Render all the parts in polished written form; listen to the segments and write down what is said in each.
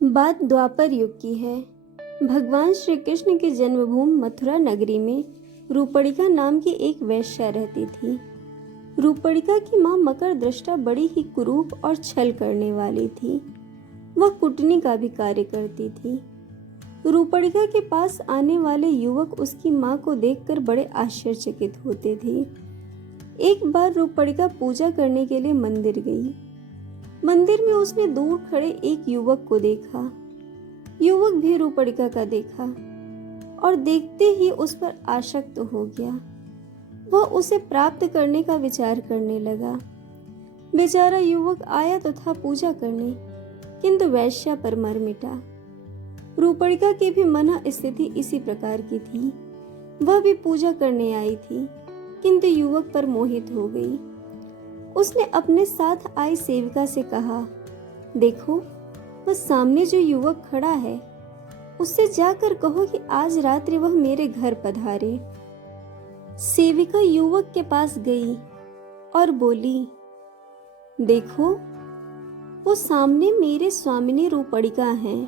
बात द्वापर युग की है। भगवान श्री कृष्ण की जन्मभूमि मथुरा नगरी में रूपड़िका नाम की एक वेश्या रहती थी। रूपड़िका की मां मकर दृष्टा बड़ी ही कुरूप और छल करने वाली थी। वह कुटनी का भी कार्य करती थी। रूपड़िका के पास आने वाले युवक उसकी मां को देखकर बड़े आश्चर्यचकित होते थे। एक बार रूपड़िका पूजा करने के लिए मंदिर गई। मंदिर में उसने दूर खड़े एक युवक को देखा। युवक भी रूपड़िका का देखा और देखते ही उस पर आसक्त हो गया। वह उसे प्राप्त करने का विचार करने लगा। बेचारा युवक आया तो था पूजा करने, किंतु वेश्या पर मर मिटा। रूपड़िका की भी मन स्थिति इसी प्रकार की थी। वह भी पूजा करने आई थी, किंतु युवक पर मोहित हो गई। उसने अपने साथ आई सेविका से कहा, देखो वह सामने जो युवक खड़ा है, उससे जाकर कहो कि आज रात्रि वह मेरे घर पधारे। सेविका युवक के पास गई और बोली, देखो वो सामने मेरे स्वामिनी रूपड़िका हैं।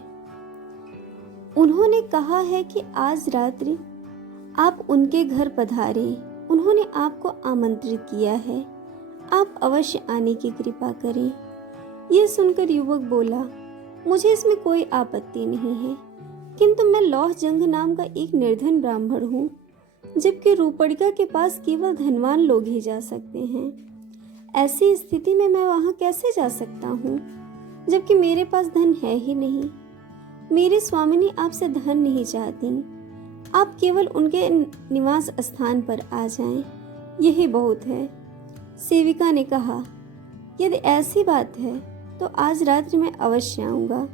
उन्होंने कहा है कि आज रात्रि आप उनके घर पधारें। उन्होंने आपको आमंत्रित किया है, आप अवश्य आने की कृपा करें। यह सुनकर युवक बोला, मुझे इसमें कोई आपत्ति नहीं है, किंतु मैं लौह जंग नाम का एक निर्धन ब्राह्मण हूँ, जबकि रूपड़िका के पास केवल धनवान लोग ही जा सकते हैं। ऐसी स्थिति में मैं वहां कैसे जा सकता हूँ, जबकि मेरे पास धन है ही नहीं। मेरी स्वामिनी आपसे धन नहीं चाहती, आप केवल उनके निवास स्थान पर आ जाएं, यही बहुत है। सेविका ने कहा, यदि ऐसी बात है तो आज रात्रि मैं अवश्य आऊंगा।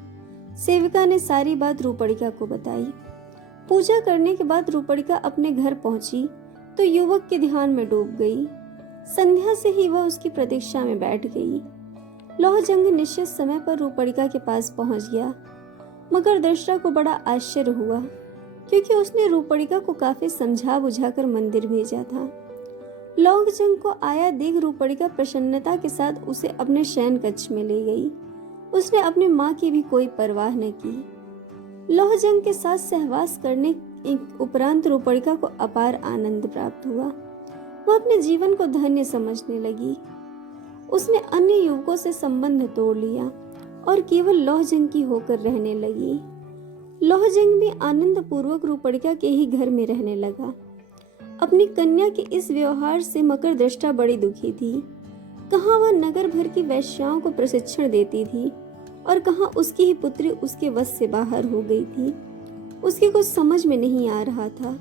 सेविका ने सारी बात रूपड़िका को बताई। पूजा करने के बाद रूपड़िका अपने घर पहुंची तो युवक के ध्यान में डूब गई। संध्या से ही वह उसकी प्रतीक्षा में बैठ गई। लौहजंग निश्चित समय पर रूपड़िका के पास पहुंच गया। मगर दृष्टा को बड़ा आश्चर्य हुआ, क्योंकि उसने रूपड़िका को काफी समझा बुझाकर मंदिर भेजा था। लौहजंग को आया देख रूपड़िका प्रसन्नता के साथ उसे अपने शयन कक्ष में ले गई। उसने अपनी माँ की भी कोई परवाह न की। लौहजंग के साथ सहवास करने उपरांत रूपड़िका को अपार आनंद प्राप्त हुआ। वह अपने जीवन को धन्य समझने लगी। उसने अन्य युवकों से संबंध तोड़ लिया और केवल लौहजंग की होकर रहने लगी। लौहजंग भी आनंद पूर्वक रूपड़िका के ही घर में रहने लगा। अपनी कन्या के इस व्यवहार से मकर दृष्टा बड़ी दुखी थी। कहाँ वह नगर भर की वेश्याओं को प्रशिक्षण देती थी और कहाँ उसकी ही पुत्री उसके वश से बाहर हो गई थी। उसके कुछ समझ में नहीं आ रहा था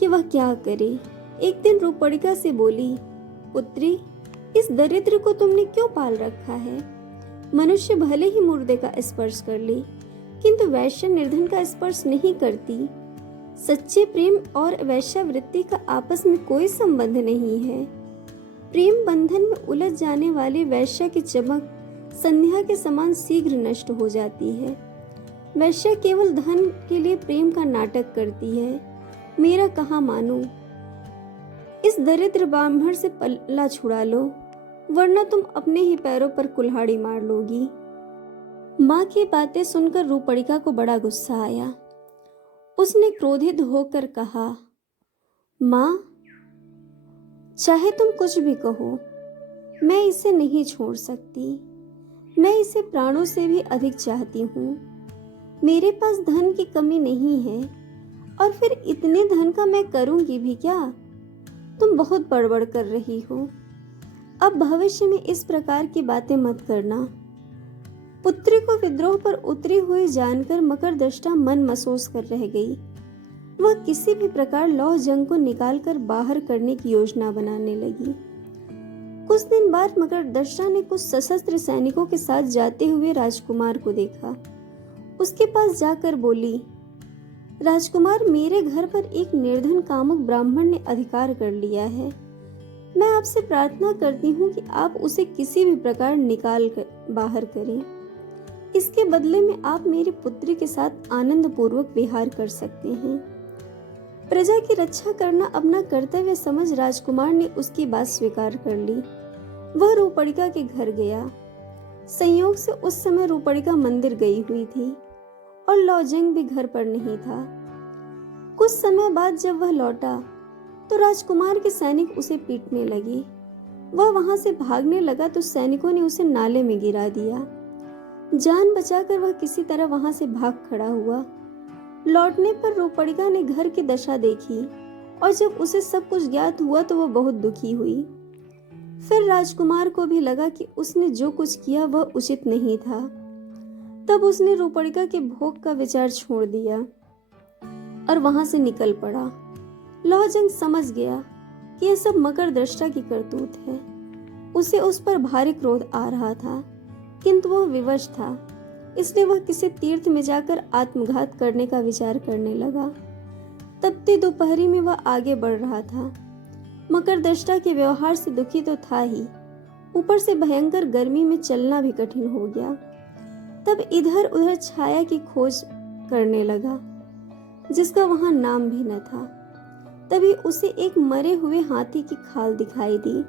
कि वह क्या करे। एक दिन रूपड़िका से बोली, पुत्री, इस दरिद्र को तुमने क्यों पाल रखा है? मनुष्य भले ही मुर्दे का स्पर्श कर ले, किंतु वैश्य निर्धन का स्पर्श नहीं करती। सच्चे प्रेम और वैश्यावृत्ति का आपस में कोई संबंध नहीं है। प्रेम बंधन में उलझ जाने वाली वैश्या की चमक संध्या के समान शीघ्र नष्ट हो जाती है। वैश्या केवल धन के लिए प्रेम का नाटक करती है। मेरा कहाँ मानूं? इस दरिद्र ब्राह्मण से पल्ला छुड़ा लो, वरना तुम अपने ही पैरों पर कुल्हाड़ी मार लोगी। माँ की बातें सुनकर रूपड़िका को बड़ा गुस्सा आया। उसने क्रोधित होकर कहा, माँ, चाहे तुम कुछ भी कहो, मैं इसे नहीं छोड़ सकती। मैं इसे प्राणों से भी अधिक चाहती हूँ। मेरे पास धन की कमी नहीं है, और फिर इतने धन का मैं करूंगी भी क्या? तुम बहुत बड़बड़ कर रही हो। अब भविष्य में इस प्रकार की बातें मत करना। पुत्री को विद्रोह पर उतरी हुई जानकर मकर दृष्टा मन महसूस कर रह गई। वह किसी भी प्रकार लौहजंग को निकालकर बाहर करने की योजना बनाने लगी। कुछ दिन बाद मकर दृष्टा ने कुछ सशस्त्र सैनिकों के साथ जाते हुए राजकुमार को देखा। उसके पास जाकर बोली, राजकुमार, मेरे घर पर एक निर्धन कामुक ब्राह्मण ने अधिकार कर लिया है। मैं आपसे प्रार्थना करती हूँ कि आप उसे किसी भी प्रकार निकाल कर बाहर करें। इसके बदले में आप मेरी पुत्री के साथ आनंद पूर्वक विहार कर सकते हैं। प्रजा की रक्षा करना अपना कर्तव्य समझ राजकुमार ने उसकी बात स्वीकार कर ली। वह रूपड़िका के घर गया। संयोग से उस समय रूपड़िका मंदिर गई हुई थी और लॉजंग भी घर पर नहीं था। कुछ समय बाद जब वह लौटा तो राजकुमार के सैनिक उसे पीटने लगे। वह वहां से भागने लगा तो सैनिकों ने उसे नाले में गिरा दिया। जान बचाकर वह किसी तरह वहां से भाग खड़ा हुआ। लौटने पर रूपड़िका ने घर की दशा देखी और जब उसे सब कुछ ज्ञात हुआ तो वह बहुत दुखी हुई। फिर राजकुमार को भी लगा कि उसने जो कुछ किया वह उचित नहीं था। तब उसने रूपड़िका के भोग का विचार छोड़ दिया और वहां से निकल पड़ा। लॉजंग समझ गया कि यह सब मकर दृष्टा की करतूत है। उसे उस पर भारी क्रोध आ रहा था, किंतु वह विवश था, इसलिए वह किसी तीर्थ में जाकर आत्मघात करने का विचार करने लगा। तपती दोपहरी में वह आगे बढ़ रहा था। मकर दृष्टा के व्यवहार से दुखी तो था ही, ऊपर से भयंकर गर्मी में चलना भी कठिन हो गया। तब इधर उधर छाया की खोज करने लगा, जिसका वहां नाम भी न था। तभी उसे एक मरे हुए हाथी की खाल दिखाई दी,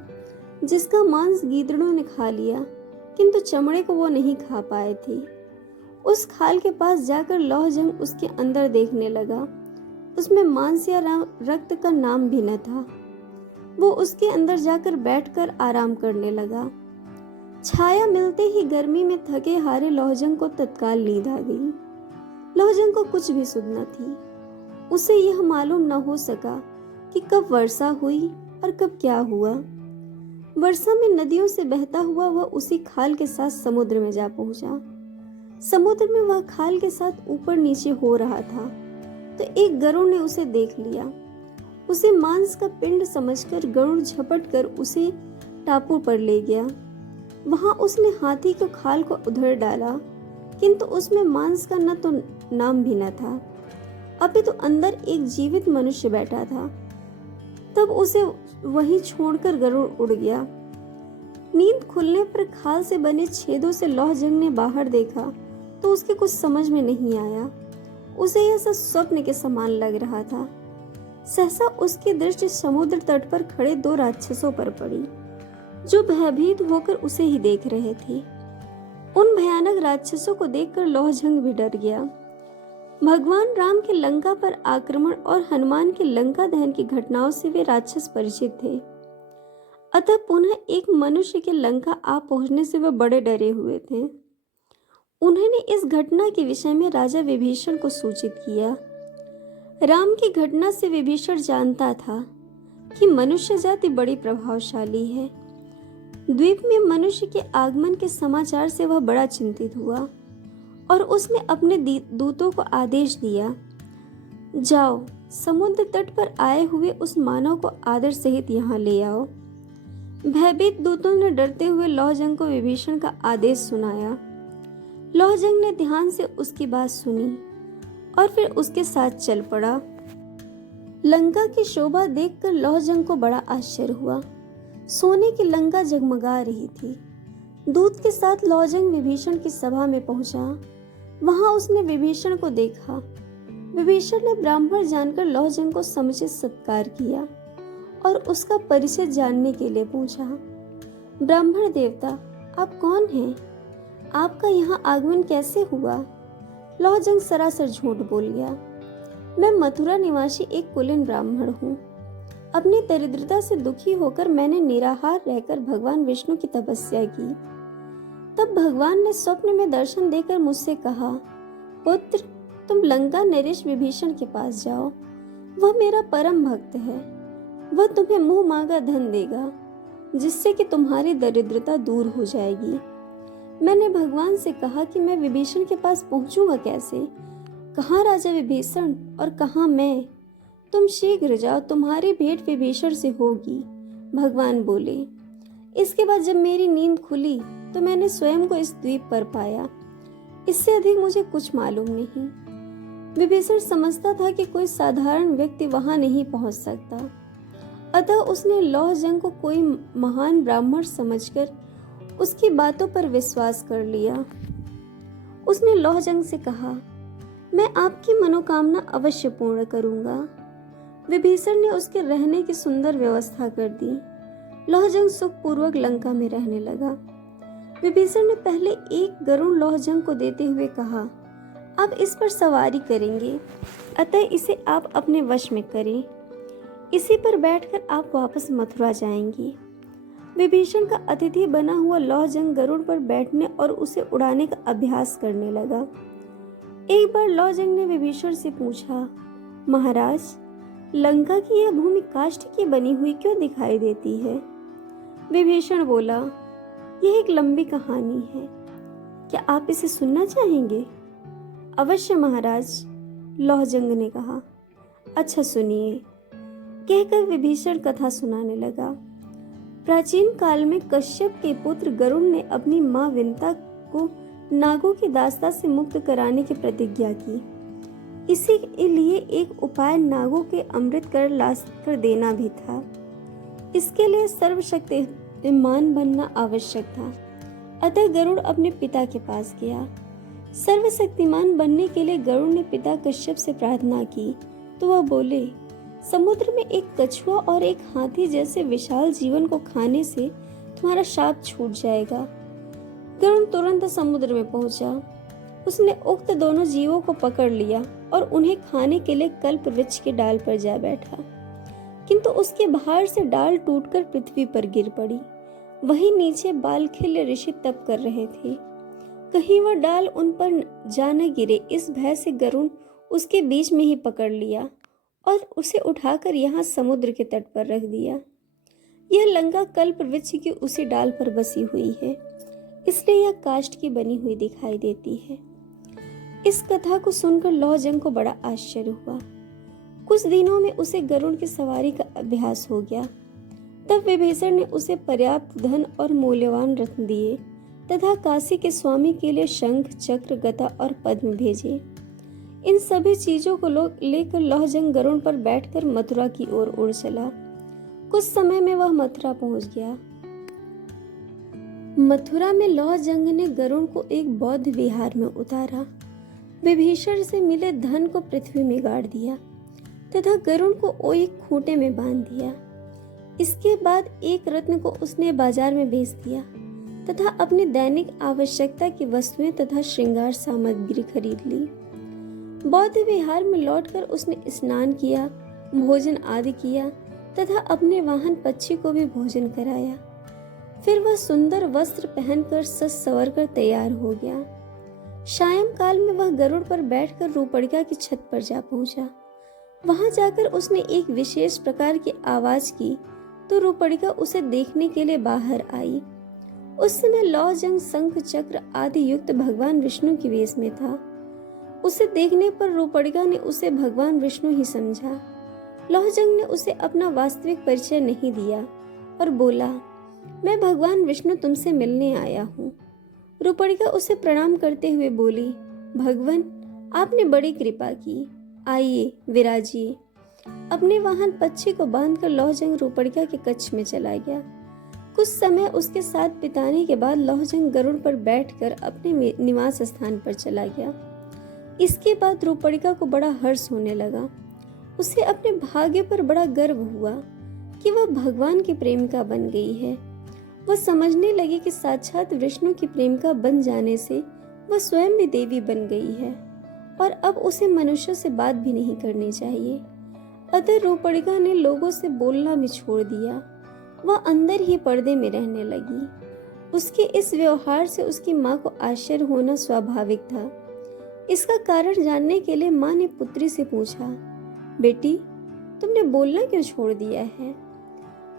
जिसका मांस गीदड़ों ने खा लिया, किंतु चमड़े को वो नहीं खा पाए थे। उस खाल के पास जाकर लौहजंग उसके अंदर देखने लगा। उसमें मांस या रक्त का नाम भी न था। वो उसके अंदर जाकर बैठकर आराम करने लगा। छाया मिलते ही गर्मी में थके हारे लौहजंग को तत्काल नींद आ गई। लौहजंग को कुछ भी सुध न थी। उसे यह मालूम न हो सका कि कब वर्षा हुई और कब क्या हुआ। वर्षा में नदियों से बहता हुआ वह उसी खाल के साथ समुद्र में जा पहुंचा। समुद्र में वह खाल के साथ ऊपर नीचे हो रहा था तो एक गरुड़ ने उसे देख लिया। उसे मांस का पिंड समझकर गरुड़ झपट कर उसे टापू पर ले गया। वहां उसने हाथी को खाल को उधर डाला, किंतु उसमें मांस का न तो नाम भी न था, अभी तो अंदर एक जीवित मनुष्य बैठा था। तब उसे वहीं छोड़कर गरुड़ उड़ गया। नींद खुलने पर खाल से बने छेदों से लौहजंग ने बाहर देखा तो उसके कुछ समझ में नहीं आया। उसे यह सब स्वप्न के समान लग रहा था। सहसा उसकी दृष्टि समुद्र तट पर खड़े दो राक्षसों पर पड़ी, जो भयभीत होकर उसे ही देख रहे थे। उन भयानक राक्षसों को देखकर लौहजंग भी डर गया। भगवान राम के लंका पर आक्रमण और हनुमान के लंका दहन की घटनाओं से वे राक्षस परिचित थे। अतः पुनः एक मनुष्य के लंका आ पहुंचने से वे बड़े डरे हुए थे। उन्होंने इस घटना के विषय में राजा विभीषण को सूचित किया। राम की घटना से विभीषण जानता था कि मनुष्य जाति बड़ी प्रभावशाली है। द्वीप में मनुष्य के आगमन के समाचार से वह बड़ा चिंतित हुआ और उसने अपने दूतों को आदेश दिया, जाओ समुद्र तट पर आए हुए उस मानव को आदर सहित यहाँ ले आओ। भयभीत दूतों ने डरते हुए लौहजंग को विभीषण का आदेश सुनाया। लौहजंग ने ध्यान से उसकी बात सुनी और फिर उसके साथ चल पड़ा। लंका की शोभा देखकर लौहजंग को बड़ा आश्चर्य हुआ। सोने की लंका जगमगा रही थी। दूत के साथ लौहजंग विभीषण की सभा में पहुंचा। वहां उसने विभीषण को देखा। विभीषण ने ब्राह्मण जानकर लौहजंग को समुचित सत्कार किया और उसका परिचय जानने के लिए पूछा। ब्राह्मण देवता, आप कौन हैं? आपका यहाँ आगमन कैसे हुआ? लौहजंग सरासर झूठ बोल गया। मैं मथुरा निवासी एक कुलीन ब्राह्मण हूँ। अपनी दरिद्रता से दुखी होकर मैंने निराहार रहकर भगवान विष्णु की तपस्या की। तब भगवान ने स्वप्न में दर्शन देकर मुझसे कहा, पुत्र, तुम लंका नरेश विभीषण के पास जाओ। वह मेरा परम भक्त है। वह तुम्हें मुंह मांगा धन देगा, जिससे कि तुम्हारी दरिद्रता दूर हो जाएगी। मैंने भगवान से कहा कि मैं विभीषण के पास पहुंचूंगा कैसे? कहाँ राजा विभीषण और कहाँ मैं? तुम शीघ्र जाओ, तुम्हारी भेंट विभीषण से होगी। भगवान बोले। इसके बाद जब मेरी नींद खुली तो मैंने स्वयं को इस द्वीप पर पाया। इससे अधिक मुझे कुछ मालूम नहीं। विभीषण समझता था कि कोई साधारण व्यक्ति वहां नहीं पहुंच सकता, अतः उसने लौहजंग को कोई महान ब्राह्मण समझकर उसकी बातों पर विश्वास कर लिया। उसने लौहजंग से कहा, मैं आपकी मनोकामना अवश्य पूर्ण करूंगा। विभीषण ने उसके रहने की सुंदर व्यवस्था कर दी। लौहजंग सुखपूर्वक लंका में रहने लगा। विभीषण ने पहले एक गरुड़ लौहजंग को देते हुए कहा, आप इस पर सवारी करेंगे, अतः इसे आप अपने वश में करें। इसी पर बैठकर आप वापस मथुरा जाएंगे। विभीषण का अतिथि बना हुआ लौहजंग गरुड़ पर बैठने और उसे उड़ाने का अभ्यास करने लगा। एक बार लौहजंग ने विभीषण से पूछा, महाराज, लंका की यह भूमि काष्ठ की बनी हुई क्यों दिखाई देती है? विभीषण बोला, यह एक लंबी कहानी है, क्या आप इसे सुनना चाहेंगे? अवश्य महाराज, लौहजंग ने कहा। अच्छा सुनिए, कहकर विभीषण कथा सुनाने लगा। प्राचीन काल में कश्यप के पुत्र गरुड़ ने अपनी मां विंता को नागों की दास्ता से मुक्त कराने की प्रतिज्ञा की। इसी लिए एक उपाय नागों के अमृत कर लाकर देना भी था। इसके लिए सर्वशक्तिमान बनना आवश्यक था। अतः गरुड़ अपने पिता के पास गया। सर्वशक्तिमान बनने के लिए गरुड़ ने पिता कश्यप से प्रार्थना की तो वह बोले, समुद्र में एक कछुआ और एक हाथी जैसे विशाल जीवन को खाने से तुम्हारा शाप छूट जाएगा। गरुड़ तुरंत समुद्र में पहुंचा। उसने उक्त दोनों जीवों को पकड़ लिया और उन्हें खाने के लिए कल्प वृक्ष के डाल पर जा बैठा, किंतु उसके भार से डाल टूटकर पृथ्वी पर गिर पड़ी। वहीं नीचे बालखिल्य ऋषि तप कर रहे थे। कहीं वह डाल उन पर जा न गिरे, इस भय से गरुड़ उसके बीच में ही पकड़ लिया और उसे उठाकर यहाँ समुद्र के तट पर रख दिया। यह लंका कल्प वृक्ष की उसी डाल पर बसी हुई है, इसलिए यह काष्ठ की बनी हुई दिखाई देती है। इस कथा को सुनकर लौहजंग को बड़ा आश्चर्य हुआ। कुछ दिनों में उसे गरुड़ की सवारी का अभ्यास हो गया। तब विभीषण ने उसे पर्याप्त धन और मूल्यवान रत्न दिए तथा काशी के स्वामी के लिए शंख, चक्र, गदा और पद्म भेजे। इन सभी चीजों को लेकर लौहजंग गरुड़ पर बैठकर मथुरा की ओर उड़ चला। कुछ समय में वह मथुरा पहुंच गया। मथुरा में लौहजंग ने गरुड़ को एक बौद्ध विहार में उतारा। विभीषण से मिले धन को पृथ्वी में गाड़ दिया तथा गरुड़ को एक खूंटे में बांध दिया। इसके बाद एक रत्न को उसने बाजार में बेच दिया तथा अपनी दैनिक आवश्यकता की वस्तुएं तथा श्रृंगार सामग्री खरीद ली। बौद्ध विहार में लौटकर उसने स्नान किया, भोजन आदि किया तथा अपने वाहन पक्षी को भी भोजन कराया। फिर वह सुंदर वस्त्र पहनकर सज संवर कर तैयार हो गया। सायंकाल में वह गरुड़ पर बैठकर रूपड़िका की छत पर जा पहुंचा। वहां जाकर उसने एक विशेष प्रकार की आवाज की तो रूपड़िका उसे देखने के लिए बाहर आई। उस समय लौहजंग शंख, चक्र आदि युक्त भगवान विष्णु के वेश में था। उसे देखने पर रूपड़िका ने उसे भगवान विष्णु ही समझा। लौहजंग ने उसे अपना वास्तविक परिचय नहीं दिया और बोला, मैं भगवान विष्णु तुमसे मिलने आया हूँ। रूपड़िका उसे प्रणाम करते हुए बोली, भगवान, आपने बड़ी कृपा की, आइए विराजिए। अपने वाहन पक्षी को बांधकर लौहजंग रूपड़िका के कक्ष में चला गया। कुछ समय उसके साथ बिताने के बाद लौहजंग गरुड़ पर बैठकर अपने निवास स्थान पर चला गया। इसके बाद रूपड़िका को बड़ा हर्ष होने लगा। उसे अपने भाग्य पर बड़ा गर्व हुआ कि वह भगवान की प्रेमिका बन गई है। वह समझने लगी कि साक्षात विष्णु की प्रेमिका बन जाने से वह स्वयं भी देवी बन गई है और अब उसे मनुष्य से बात भी नहीं करनी चाहिए। अतः रूपड़िका ने लोगों से बोलना भी छोड़ दिया। वह अंदर ही पर्दे में रहने लगी। उसके इस व्यवहार से उसकी माँ को आश्चर्य होना स्वाभाविक था। इसका कारण जानने के लिए माँ ने पुत्री से पूछा, बेटी, तुमने बोलना क्यों छोड़ दिया है?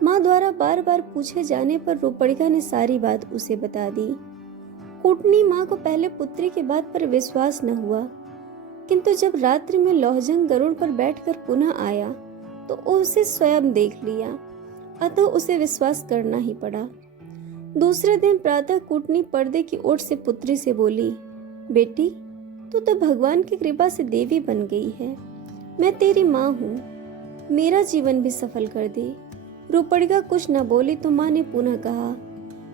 माँ द्वारा बार बार पूछे जाने पर रूपड़िका ने सारी बात उसे बता दी। कूटनी माँ को पहले पुत्री की बात पर विश्वास न हुआ, किंतु जब रात्रि में लौहजंग गरुड़ पर बैठकर पुनः आया तो उसे स्वयं देख लिया, अतः उसे विश्वास करना ही पड़ा। दूसरे दिन प्रातः कूटनी पर्दे की ओर से पुत्री से बोली, बेटी, तू तो भगवान की कृपा से देवी बन गई है। मैं तेरी माँ हूँ, मेरा जीवन भी सफल कर दे। रूपड़िका कुछ न बोली तो माँ ने पुनः कहा,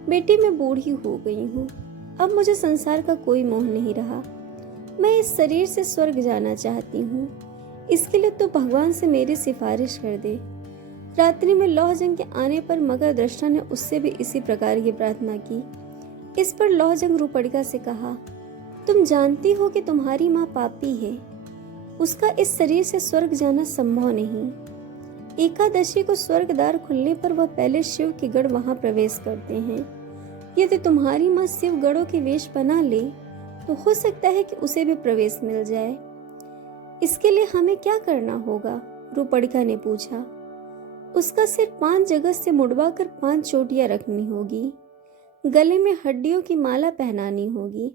बेटी, मैं बूढ़ी हो गई हूँ, अब मुझे संसार का कोई मोह नहीं रहा। मैं इस शरीर से स्वर्ग जाना चाहती हूँ। इसके लिए तो भगवान से मेरी सिफारिश कर दे। रात्रि में लौहजंग के आने पर मगर दृष्टा ने उससे भी इसी प्रकार की प्रार्थना की। इस पर लौहजंग रूपड़िका से कहा, तुम जानती हो कि तुम्हारी माँ पापी है, उसका इस शरीर से स्वर्ग जाना संभव नहीं। एकादशी को स्वर्ग द्वार खुलने पर वह पहले शिव के गढ़ वहां प्रवेश करते हैं। यदि तुम्हारी माँ शिव गढ़ों के वेश बना ले तो हो सकता है कि उसे भी प्रवेश मिल जाए। इसके लिए हमें क्या करना होगा? रूपड़िका ने पूछा। उसका सिर 5 जगह से मुड़वा कर 5 चोटियां रखनी होगी, गले में हड्डियों की माला पहनानी होगी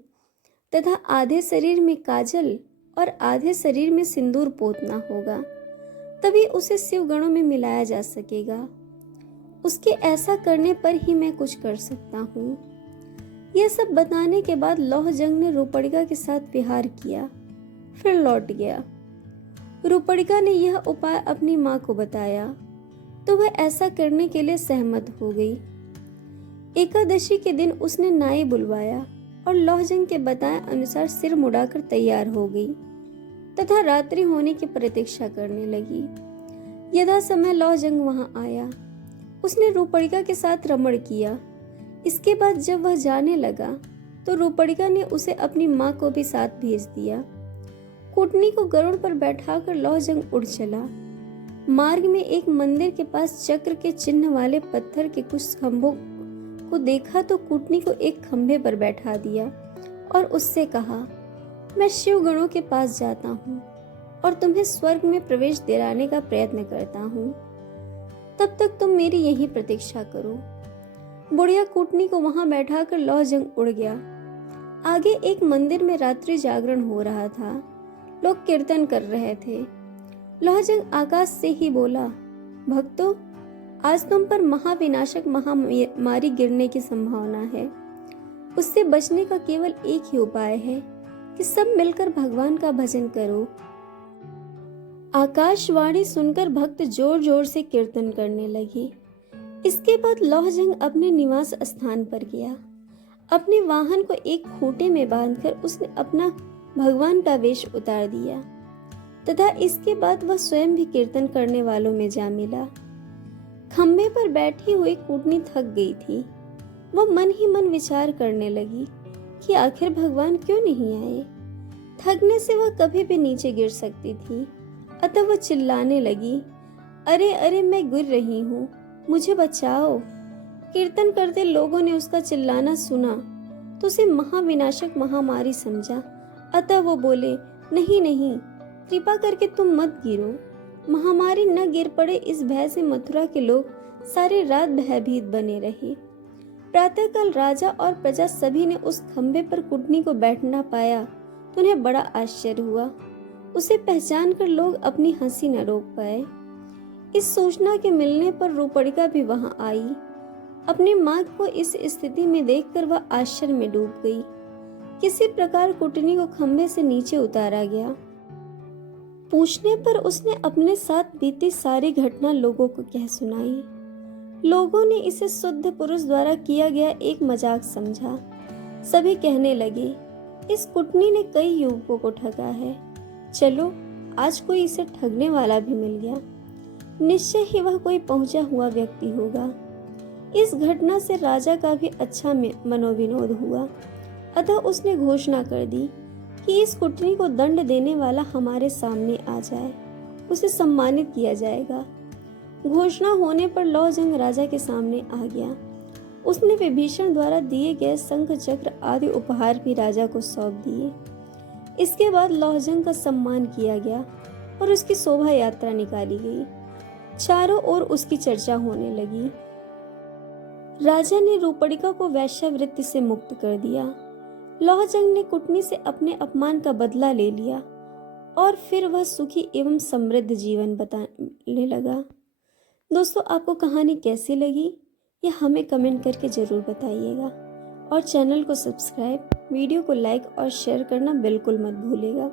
तथा आधे शरीर में काजल और आधे शरीर में सिंदूर पोतना होगा, तभी उसे शिव गणों में मिलाया जा सकेगा। उसके ऐसा करने पर ही मैं कुछ कर सकता हूँ। यह सब बताने के बाद लौहजंग ने रूपड़िका के साथ विहार किया, फिर लौट गया। रूपड़िका ने यह उपाय अपनी माँ को बताया तो वह ऐसा करने के लिए सहमत हो गई। एकादशी के दिन उसने नाई बुलवाया और लौहजंग के बताए अनुसार सिर मुड़ाकर तैयार हो गई तथा रात्रि होने की प्रतीक्षा करने लगी। यथा समय लौहजंग वहां आया। उसने रूपड़िका के साथ रमण किया। इसके बाद जब वह जाने लगा तो रूपड़िका ने उसे अपनी माँ को भी साथ भेज दिया। कूटनी को गरुड़ पर बैठाकर लौहजंग उड़ चला। मार्ग में एक मंदिर के पास चक्र के चिन्ह वाले पत्थर के कुछ खंभों को देखा तो कूटनी को एक खंभे पर बैठा दिया और उससे कहा, मैं शिव गणों के पास जाता हूँ और तुम्हें स्वर्ग में प्रवेश दिलाने का प्रयत्न करता हूँ। तब तक तुम मेरी यही प्रतीक्षा करो। बुढ़िया कूटनी को वहां बैठाकर लौहजंग उड़ गया। आगे एक मंदिर में रात्रि जागरण हो रहा था। लोग कीर्तन कर रहे थे। लौहजंग आकाश से ही बोला, भक्तों, आज तुम पर महाविनाशक महामारी गिरने की संभावना है। उससे बचने का केवल एक ही उपाय है कि सब मिलकर भगवान का भजन करो। आकाशवाणी सुनकर भक्त जोर जोर से कीर्तन करने लगे। इसके बाद लौहजंग अपने निवास स्थान पर गया। अपने वाहन को एक खूंटे में बांधकर उसने अपना भगवान का वेश उतार दिया तथा इसके बाद वह स्वयं भी कीर्तन करने वालों में जा मिला। खंबे पर बैठी हुई कूटनी थक गई थी। वह मन ही मन विचार करने लगी कि आखिर भगवान क्यों नहीं आए। थकने से वह कभी भी नीचे गिर सकती थी, अतः वह चिल्लाने लगी, अरे अरे, मैं गिर रही हूँ, मुझे बचाओ। कीर्तन करते लोगों ने उसका चिल्लाना सुना तो उसे महाविनाशक महामारी समझा, अतः वो बोले, नहीं नहीं, कृपा करके तुम मत गिरो। महामारी न गिर पड़े इस भय से मथुरा के लोग सारी रात भयभीत बने रहे। प्रातःकाल राजा और प्रजा सभी ने उस खंबे पर कुटनी को बैठना पाया तो उन्हें बड़ा आश्चर्य हुआ। उसे पहचान कर लोग अपनी हंसी न रोक पाए। इस सूचना के मिलने पर रूपड़िका भी वहां आई। अपनी माँ को इस स्थिति में देखकर वह आश्चर्य में डूब गई। किसी प्रकार कुटनी को खंबे से नीचे उतारा गया। पूछने पर उसने अपने साथ बीती सारी घटना लोगों को कह सुनाई। लोगों ने इसे शुद्ध पुरुष द्वारा किया गया एक मजाक समझा। सभी कहने लगे, इस कुटनी ने कई युवकों को ठगा है। चलो, आज कोई इसे ठगने वाला भी मिल गया। निश्चय ही वह कोई पहुंचा हुआ व्यक्ति होगा। इस घटना से राजा का भी अच्छा मनोविनोद हुआ, अतः उसने घोषणा कर दी कि इस कुटनी को दंड देने वाला हमारे सामने आ जाए, उसे सम्मानित किया जाएगा। घोषणा होने पर लौहजंग राजा के सामने आ गया। उसने विभीषण द्वारा दिए गए शंख चक्र आदि उपहार भी राजा को सौंप दिए। इसके बाद लौहजंग का सम्मान किया गया और उसकी शोभा यात्रा निकाली गई। चारों ओर उसकी चर्चा होने लगी। राजा ने रूपड़िका को वैश्यावृत्ति से मुक्त कर दिया। लौहजंग ने कुटनी से अपने अपमान का बदला ले लिया और फिर वह सुखी एवं समृद्ध जीवन बताने लगा। दोस्तों, आपको कहानी कैसी लगी यह हमें कमेंट करके जरूर बताइएगा और चैनल को सब्सक्राइब, वीडियो को लाइक और शेयर करना बिल्कुल मत भूलिएगा।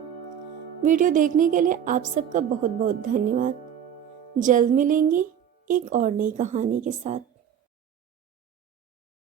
वीडियो देखने के लिए आप सबका बहुत बहुत धन्यवाद। जल्द मिलेंगे एक और नई कहानी के साथ।